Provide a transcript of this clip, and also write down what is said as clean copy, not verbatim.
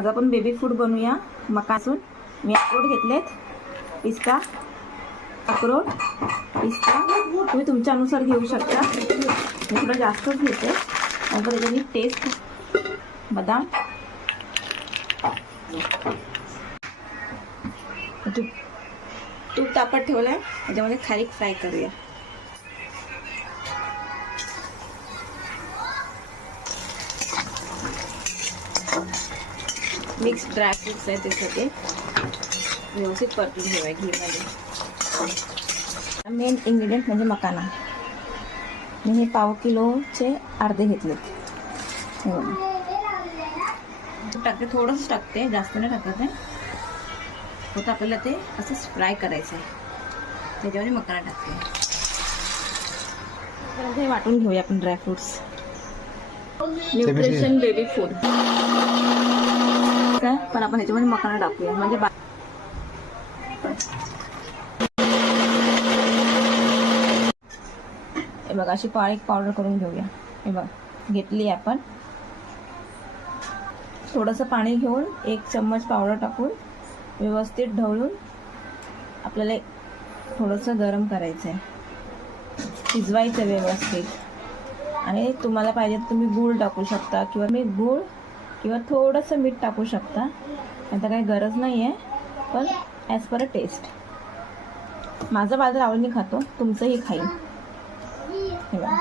आज आपण baby food बनवूया मकासून. मी अक्रोड घेतलेत, पिस्ता, अक्रोड, पिस्ता तुम्ही तुमच्या अनुसार घेऊ शकता. मी थोडं जास्तच घेते नंतर त्याच्यानी टेस्ट. बदाम, तूप तापत ठेवलं आहे, त्याच्यामध्ये खारीक फ्राय करूया. मिक्स ड्रायफ्रूट्स आहे ते सगळे व्यवस्थित परतून घेऊया घीमध्ये. मेन इन्ग्रेडियंट म्हणजे मकाना. मी हे पाव किलोचे अर्धे घेतलेत. हे बघा टाकते, थोडंसं टाकते, जास्त नाही टाकत आहे. फक्त आपल्याला ते असंच फ्राय करायचं आहे. त्याच्यामध्ये मकाना टाकते. हे वाटून घेऊया आपण ड्रायफ्रूट्स. न्यूट्रिशन बेबी फूड पण आपण ह्याच्यामध्ये मकाना टाकूया म्हणजे हे बघा अशी बारीक पावडर करून घेऊया. हे बघा घेतली आपण. थोडंसं पाणी घेऊन 1 चम्मच पावडर टाकून व्यवस्थित ढवळून आपल्याला थोडंसं गरम करायचं आहे, शिजवायचं व्यवस्थित. आणि तुम्हाला पाहिजे तर तुम्ही गूळ टाकू शकता किंवा मी गूळ किंवा थोडंसं मीठ टाकू शकता. आता काही गरज नाही आहे, पण ॲज पर अ टेस्ट. माझं बाजार आवडीने खातो, तुमचंही खाईल. हे बघा